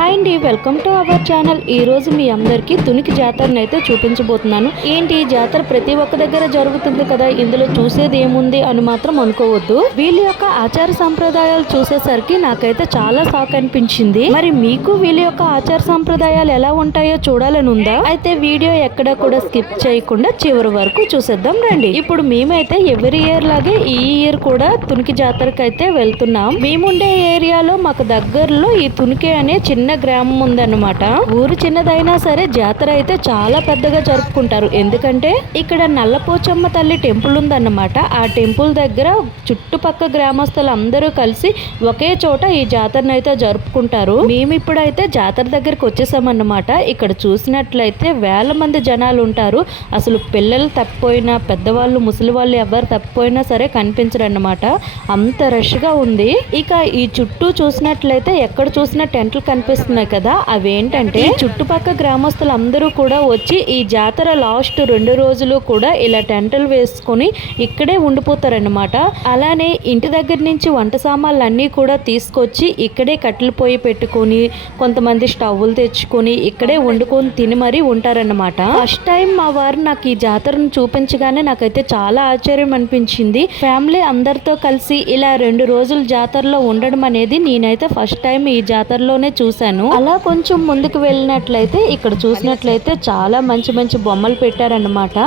Hi అండి, welcome to our channel. ఈ రోజు మీ అందరికీ తునికి జాతరను అయితే చూపించబోతున్నాను. ఏంటి జాతర ప్రతి ఒక్క దగ్గర జరుగుతుంది కదా, ఇందులో చూసేది ఏముంది అని మాత్రం అనుకోవద్దు. వీళ్ళ యొక్క ఆచార సంప్రదాయాలు చూసేసరికి నాకైతే చాలా షాక్ అనిపించింది. మరి మీకు వీళ్ళ యొక్క ఆచార సంప్రదాయాలు ఎలా ఉంటాయో చూడాలని ఉందా? అయితే వీడియో ఎక్కడ కూడా స్కిప్ చేయకుండా చివరి వరకు చూసేద్దాం రండి. ఇప్పుడు మేమైతే ఎవ్రీ ఇయర్ లాగే ఈ ఇయర్ కూడా తునికి జాతరకి అయితే వెళ్తున్నాం. మేముండే ఏరియాలో మాకు దగ్గరలో ఈ తునికి అనే చిన్న గ్రామం ఉందన్నమాట. ఊరు చిన్నదైనా సరే జాతర అయితే చాలా పెద్దగా జరుపుకుంటారు. ఎందుకంటే ఇక్కడ నల్లపోచమ్మ తల్లి టెంపుల్ ఉందన్నమాట. ఆ టెంపుల్ దగ్గర చుట్టుపక్క గ్రామస్తులు అందరూ కలిసి ఒకే చోట ఈ జాతరను అయితే జరుపుకుంటారు. మేము ఇప్పుడైతే జాతర దగ్గరికి వచ్చేసామన్నమాట. ఇక్కడ చూసినట్లయితే వేల మంది జనాలు ఉంటారు. అసలు పిల్లలు తప్పిపోయినా, పెద్దవాళ్ళు, ముసలి వాళ్ళు ఎవరు తప్పిపోయినా సరే కనిపించరన్నమాట. అంత రష్గా ఉంది. ఇక ఈ చుట్టూ చూసినట్లయితే ఎక్కడ చూసినా టెంట్లు కనిపిస్తున్నాయి కదా, అవేంటంటే చుట్టుపక్కల గ్రామస్తులు అందరూ కూడా వచ్చి ఈ జాతర లాస్ట్ 2 రోజులు కూడా ఇలా టెంటలు వేసుకొని ఇక్కడే ఉండిపోతారన్నమాట. అలానే ఇంటి దగ్గర నుంచి వంట సామాన్లు అన్నీ కూడా తీసుకొచ్చి ఇక్కడే కట్టెలు పొయ్యి పెట్టుకొని, కొంతమంది స్టవ్లు తెచ్చుకొని ఇక్కడే వండుకొని తిని మరీ ఉంటారన్నమాట. ఫస్ట్ టైం మా వారు నాకు ఈ జాతరను చూపించగానే నాకైతే చాలా ఆశ్చర్యం అనిపించింది. ఫ్యామిలీ అందరితో కలిసి ఇలా 2 రోజులు జాతరలో ఉండడం అనేది నేనైతే ఫస్ట్ టైం ఈ జాతరలోనే చూశాను. అలా కొంచెం ముందుకు వెళ్ళినట్లయితే ఇక్కడ చూసినట్లయితే చాలా మంచి మంచి బొమ్మలు పెట్టారన్నమాట.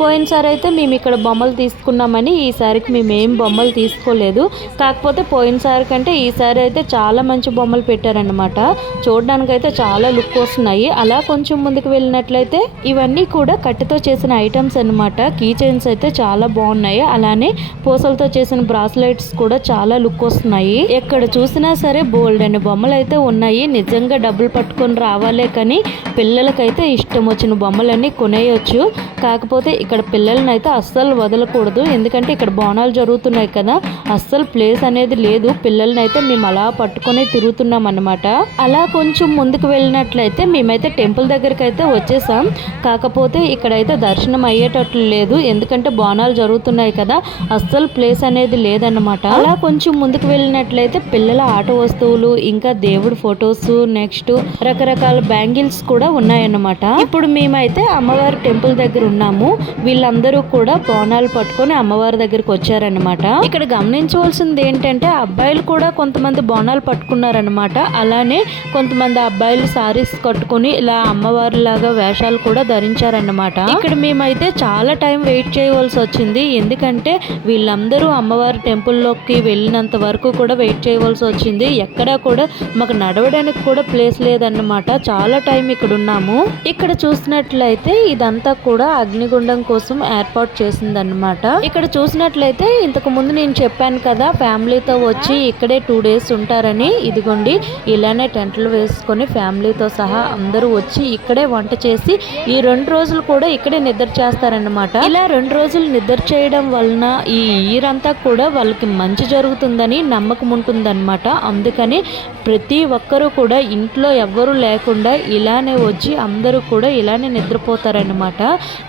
పోయినసారి అయితే మేము ఇక్కడ బొమ్మలు తీసుకున్నామని ఈసారికి మేము ఏం బొమ్మలు తీసుకోలేదు. కాకపోతే పోయినసారి కంటే ఈసారి అయితే చాలా మంచి బొమ్మలు పెట్టారన్నమాట. చూడడానికి అయితే చాలా లుక్ వస్తున్నాయి. అలా కొంచెం ముందుకు వెళ్ళినట్లయితే ఇవన్నీ కూడా కట్టెతో చేసిన ఐటమ్స్ అన్నమాట. కీ చైన్స్ అయితే చాలా బాగున్నాయి. అలానే పూసలతో చేసిన బ్రాస్లెట్స్ కూడా చాలా లుక్ వస్తున్నాయి. ఎక్కడ చూసినా సరే బోల్డ్ అనే బొమ్మలు అయితే ఉన్నాయి. నిజంగా డబ్బులు పట్టుకొని రావాలే కానీ పిల్లలకైతే ఇష్టం వచ్చిన బొమ్మలన్నీ కొనేయచ్చు. కాకపోతే ఇక్కడ పిల్లలని అయితే అస్సలు వదలకూడదు. ఎందుకంటే ఇక్కడ బోనాలు జరుగుతున్నాయి కదా, అస్సలు ప్లేస్ అనేది లేదు. పిల్లల్ని అయితే మేము అలా పట్టుకొని తిరుగుతున్నాం అన్నమాట. అలా కొంచెం ముందుకు వెళ్ళినట్లయితే మేమైతే టెంపుల్ దగ్గరికి అయితే వచ్చేసాం. కాకపోతే ఇక్కడైతే దర్శనం అయ్యేటట్లు లేదు. ఎందుకంటే బోనాలు జరుగుతున్నాయి కదా, అస్సలు ప్లేస్ అనేది లేదన్నమాట. అలా కొంచెం ముందుకు వెళ్ళినట్లయితే పిల్లల ఆట వస్తువులు, ఇంకా దేవుడి ఫొటోస్, నెక్స్ట్ రకరకాల బ్యాంగిల్స్ కూడా ఉన్నాయన్నమాట. ఇప్పుడు మేమైతే అమ్మవారి టెంపుల్ దగ్గర ఉన్నాము. వీళ్ళందరూ కూడా బోనాలు పట్టుకొని అమ్మవారి దగ్గరికి వచ్చారన్నమాట. ఇక్కడ గమనించవలసింది ఏంటంటే అబ్బాయిలు కూడా కొంతమంది బోనాలు పట్టుకున్నారన్నమాట. అలానే కొంతమంది అబ్బాయిలు సారీస్ కట్టుకుని ఇలా అమ్మవారి లాగా వేషాలు కూడా ధరించారన్నమాట. ఇక్కడ మేమైతే చాలా టైం వెయిట్ చేయవలసి వచ్చింది. ఎందుకంటే వీళ్ళందరూ అమ్మవారి టెంపుల్లోకి వెళ్ళినంత వరకు కూడా వెయిట్ చేయవలసి వచ్చింది. ఎక్కడా కూడా మాకు నడవడానికి కూడా ప్లేస్ లేదన్నమాట. చాలా టైం ఇక్కడ ఉన్నాము. ఇక్కడ చూసినట్లయితే ఇదంతా కూడా అగ్నిగుండం కోసం ఏర్పాటు చేసిందన్నమాట. ఇక్కడ చూసినట్లయితే ఇంతకు ముందు నేను చెప్పాను కదా ఫ్యామిలీతో వచ్చి ఇక్కడే 2 days ఉంటారని. ఇదిగోండి ఇలానే టెంట్లు వేసుకొని ఫ్యామిలీతో సహా అందరూ వచ్చి ఇక్కడే వంట చేసి ఈ 2 రోజులు కూడా ఇక్కడే నిద్ర చేస్తారన్నమాట. ఇలా 2 రోజులు నిద్ర చేయడం వలన ఈ ఇయర్ అంతా కూడా వాళ్ళకి మంచి జరుగుతుందని నమ్మకం ఉంటుందన్నమాట. అందుకని ప్రతి ఒక్కరూ కూడా ఇంట్లో ఎవ్వరూ లేకుండా ఇలానే వచ్చి అందరూ కూడా ఇలానే నిద్రపోతారన్నమాట.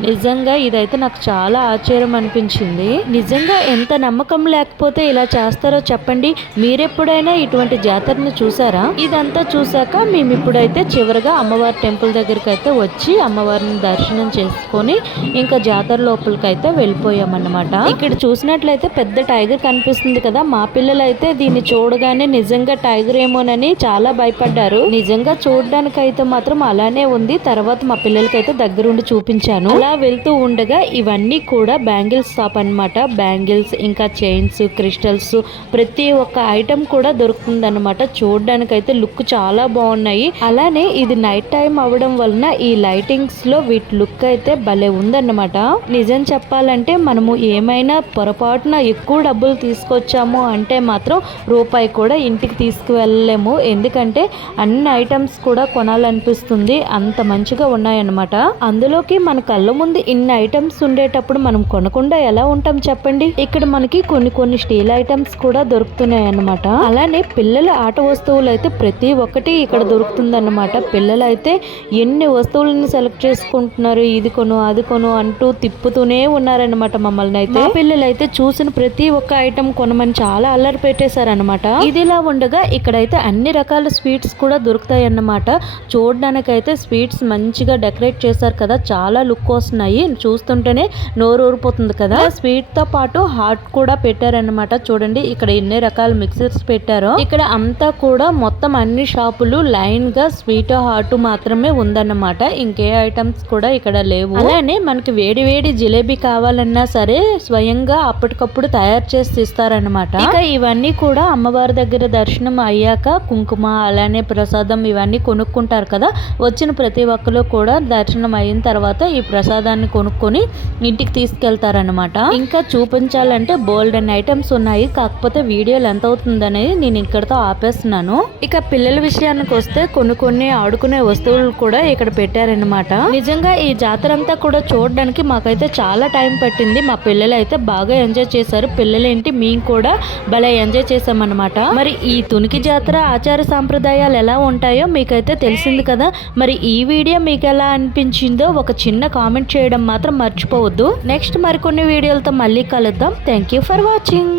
నిజంగా ఇదైతే నాకు చాలా ఆశ్చర్యం అనిపించింది. నిజంగా ఎంత నమ్మకం లేకపోతే ఇలా చేస్తారో చెప్పండి. మీరెప్పుడైనా ఇటువంటి జాతరను చూసారా? ఇదంతా చూసాక మేము ఇప్పుడైతే చివరిగా అమ్మవారి టెంపుల్ దగ్గరికి అయితే వచ్చి అమ్మవారిని దర్శనం చేసుకొని ఇంకా జాతర లోపలికి అయితే వెళ్ళిపోయామన్నమాట. ఇక్కడ చూసినట్లయితే పెద్ద టైగర్ కనిపిస్తుంది కదా, మా పిల్లలు అయితే దీన్ని చూడగానే నిజంగా టైగర్ ఏమోనని చాలా భయపడ్డారు. నిజంగా చూడడానికి అయితే మాత్రం అలానే ఉంది. తర్వాత మా పిల్లలకైతే దగ్గరుండి చూపించాను. అలా వెళ్తూ ఉండగా ఇవన్నీ కూడా బ్యాంగిల్స్ షాప్ అన్నమాట. బ్యాంగిల్స్, ఇంకా చైన్స్, క్రిస్టల్స్, ప్రతి ఒక్క ఐటమ్ కూడా దొరుకుతుంది అనమాట. చూడడానికి అయితే లుక్ చాలా బాగున్నాయి. అలానే ఇది నైట్ టైం అవడం వలన ఈ లైటింగ్స్ లో వీటి లుక్ అయితే భలే ఉందన్నమాట. నిజం చెప్పాలంటే మనము ఏమైనా పొరపాటున ఎక్కువ డబ్బులు తీసుకొచ్చాము అంటే మాత్రం రూపాయి కూడా ఇంటికి తీసుకువెళ్ళలేము. ఎందుకంటే అన్ని ఐటమ్స్ కూడా కొనాలనిపిస్తుంది, అంత మంచిగా ఉన్నాయన్నమాట. అందులోకి మన కళ్ళ ముందు ఇన్ని ఐటమ్స్ ఉండేటప్పుడు మనం కొనకుండా ఎలా ఉంటాం చెప్పండి. ఇక్కడ మనకి కొన్ని స్టీల్ ఐటమ్స్ కూడా దొరుకుతున్నాయి అన్నమాట. అలానే పిల్లల ఆట వస్తువులు అయితే ప్రతి ఒక్కటి ఇక్కడ దొరుకుతుంది అన్నమాట. పిల్లలు అయితే ఎన్ని వస్తువులను సెలెక్ట్ చేసుకుంటున్నారు, ఇది కొను అది కొను అంటూ తిప్పుతూనే ఉన్నారన్నమాట మమ్మల్ని అయితే. మా పిల్లలు అయితే చూసిన ప్రతి ఒక్క ఐటమ్ కొనమని చాలా అల్లరి పెట్టేశారనమాట. ఇదిలా ఉండగా ఇక్కడైతే అన్ని రకాల స్వీట్స్ ఐటమ్స్ కూడా దొరుకుతాయి అన్నమాట. చూడడానికైతే స్వీట్స్ మంచిగా డెకరేట్ చేశారు కదా, చాలా లుక్ వస్తున్నాయి. చూస్తుంటేనే నోరు ఊరిపోతుంది కదా. స్వీట్ తో పాటు హాట్ కూడా పెట్టారన్నమాట. చూడండి ఇక్కడ ఎన్ని రకాల మిక్సర్స్ పెట్టారో. ఇక్కడ అంతా కూడా మొత్తం అన్ని షాపులు లైన్ గా స్వీట్ హాట్ మాత్రమే ఉందన్నమాట. ఇంకే ఐటమ్స్ కూడా ఇక్కడ లేవు. అలానే మనకి వేడి వేడి జిలేబీ కావాలన్నా సరే స్వయంగా అప్పటికప్పుడు తయారు చేసి ఇస్తారన్నమాట. ఇక ఇవన్నీ కూడా అమ్మవారి దగ్గర దర్శనం అయ్యాక కుంకుమ అలానే ప్రసాదం ఇవన్నీ కొనుక్కుంటారు కదా. వచ్చిన ప్రతి ఒక్కరు కూడా దర్శనం అయిన తర్వాత ఈ ప్రసాదాన్ని కొనుక్కొని ఇంటికి తీసుకెళ్తారనమాట. ఇంకా చూపించాలంటే బోల్డ్ అండ్ ఐటమ్స్ ఉన్నాయి. కాకపోతే వీడియో లెంత్ అవుతుందనేది నేను ఇక్కడతో ఆపేస్తున్నాను. ఇక పిల్లల విషయానికి వస్తే కొన్ని ఆడుకునే వస్తువులు కూడా ఇక్కడ పెట్టారనమాట. నిజంగా ఈ జాతర అంతా కూడా చూడడానికి మాకైతే చాలా టైం పట్టింది. మా పిల్లలు అయితే బాగా ఎంజాయ్ చేశారు. పిల్లలేంటి మేము కూడా భలే ఎంజాయ్ చేసామన్నమాట. మరి ఈ తునికి జాతర ఆచార సాంప్రదాయాలు ఎలా ఉంటాయో మీకైతే తెలిసింది కదా. మరి ఈ వీడియో మీకు ఎలా అనిపించిందో ఒక చిన్న కామెంట్ చేయడం మాత్రం మర్చిపోవద్దు. నెక్స్ట్ మరికొన్ని వీడియోలతో మళ్ళీ కలుద్దాం. Thank you for watching.